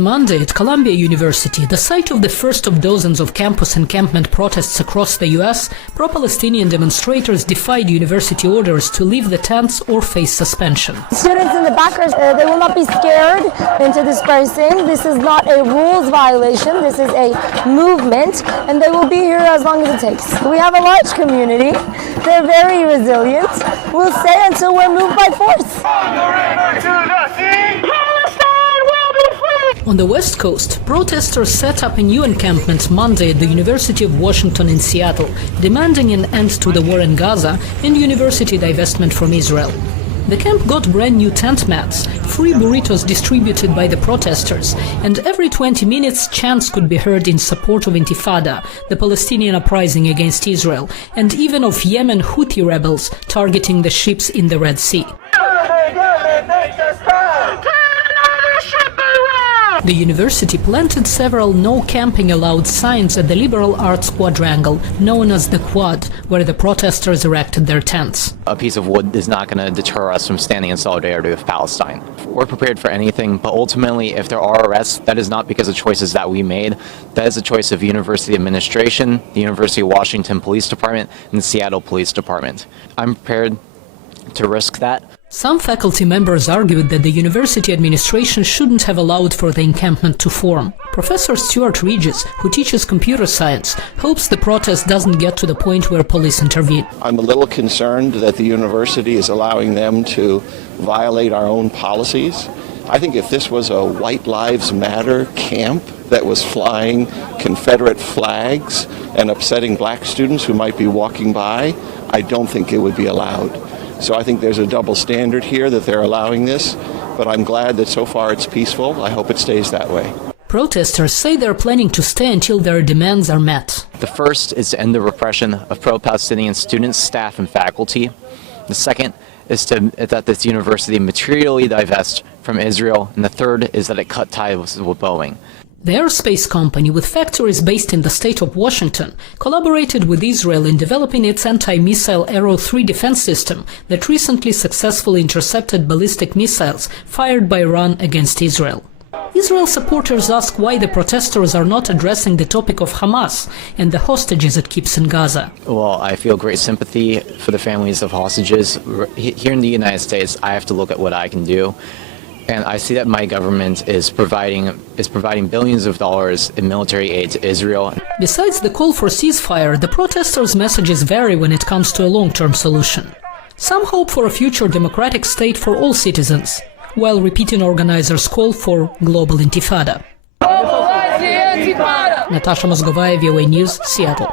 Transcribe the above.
On Monday at Columbia University, the site of the first of dozens of campus encampment protests across the U.S., pro-Palestinian demonstrators defied university orders to leave the tents or face suspension. Students in the back, they will not be scared into dispersing. This is not a rules violation. This is a movement, and they will be here as long as it takes. We have a large community. They're very resilient. We'll stay until we're moved by force. On the river to the sea. On the West Coast, protesters set up a new encampment Monday at the University of Washington in Seattle, demanding an end to the war in Gaza and university divestment from Israel. The camp got brand new tent mats, free burritos distributed by the protesters, and every 20 minutes chants could be heard in support of Intifada, the Palestinian uprising against Israel, and even of Yemen Houthi rebels targeting the ships in the Red Sea. The university planted several "No Camping Allowed" signs at the liberal arts quadrangle, known as the Quad, where the protesters erected their tents. A piece of wood is not going to deter us from standing in solidarity with Palestine. We're prepared for anything, but ultimately, if there are arrests, that is not because of choices that we made. That is a choice of university administration, the University of Washington Police Department, and the Seattle Police Department. I'm prepared to risk that. Some faculty members argued that the university administration shouldn't have allowed for the encampment to form. Professor Stuart Regis, who teaches computer science, hopes the protest doesn't get to the point where police intervene. I'm a little concerned that the university is allowing them to violate our own policies. I think if this was a White Lives Matter camp that was flying Confederate flags and upsetting black students who might be walking by, I don't think it would be allowed. So I think there's a double standard here that they're allowing this, but I'm glad that so far it's peaceful. I hope it stays that way. Protesters say they're planning to stay until their demands are met. The first is to end the repression of pro-Palestinian students, staff, and faculty. The second is that this university materially divest from Israel, and the third is that it cut ties with Boeing. The aerospace company, with factories based in the state of Washington, collaborated with Israel in developing its anti-missile Arrow 3 defense system that recently successfully intercepted ballistic missiles fired by Iran against Israel. Israel supporters ask why the protesters are not addressing the topic of Hamas and the hostages it keeps in Gaza. Well, I feel great sympathy for the families of hostages. Here in the United States, I have to look at what I can do. And I see that my government is providing billions of dollars in military aid to Israel. Besides the call for ceasefire, the protesters' messages vary when it comes to a long-term solution. Some hope for a future democratic state for all citizens, while repeating organizers' call for global intifada. Natasha, Mozgovaya, VOA News, Seattle.